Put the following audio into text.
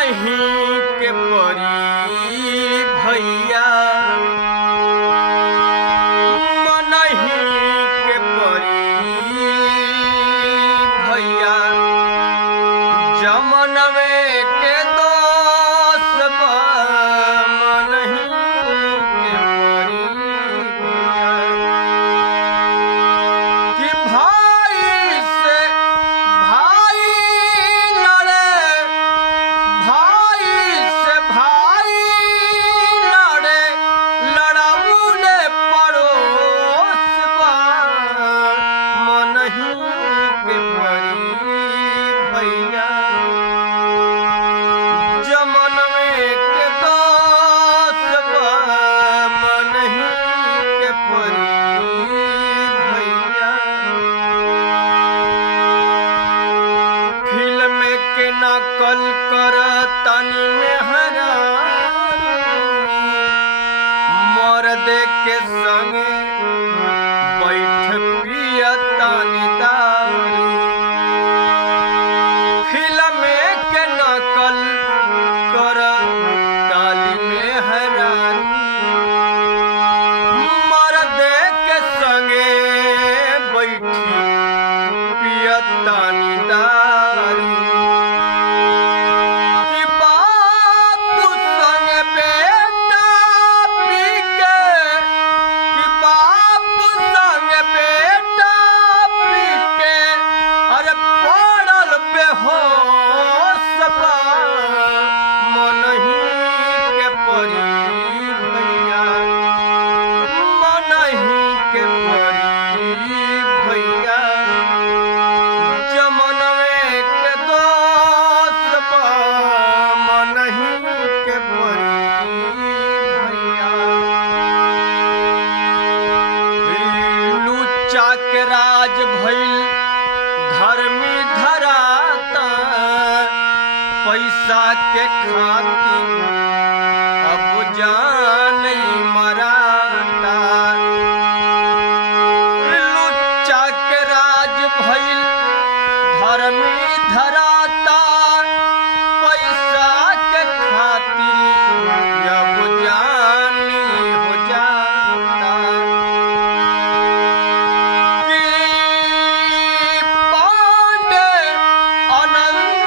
मनहि के परी भैया मनहि के परी भैया जमनवे के दोष बा मनहि के परी भैया कि भाई से भाई लड़े भाई से भाई लड़े लड़ाऊले पड़ोस बा मनहि के परी भैया जमनवे के दोष बा मनहि के परी भैया फिल्म के नकल कर तनी में हरा मर्द के संगे बैठ पिया तनी दारू फिल्म के नकल कर ताली में हरा मर्द के संगे बैठी पिया तनी दारू कि बापू संग बेटा पी के कि बापू संग बेटा पी के अरे पड़ल बेहोश बा मनहि के परी भैया मनहि के परी भैया जमनवे के दोष बा मनहि के परी भैया लुच्चा के राज भइल धर्मी धराता पैसा के खातिर अब जान मराता लुच्चा के राज भइल धर्मी धराता पैसा के खातिर अब जानी हो जाता कि पांडे अनंत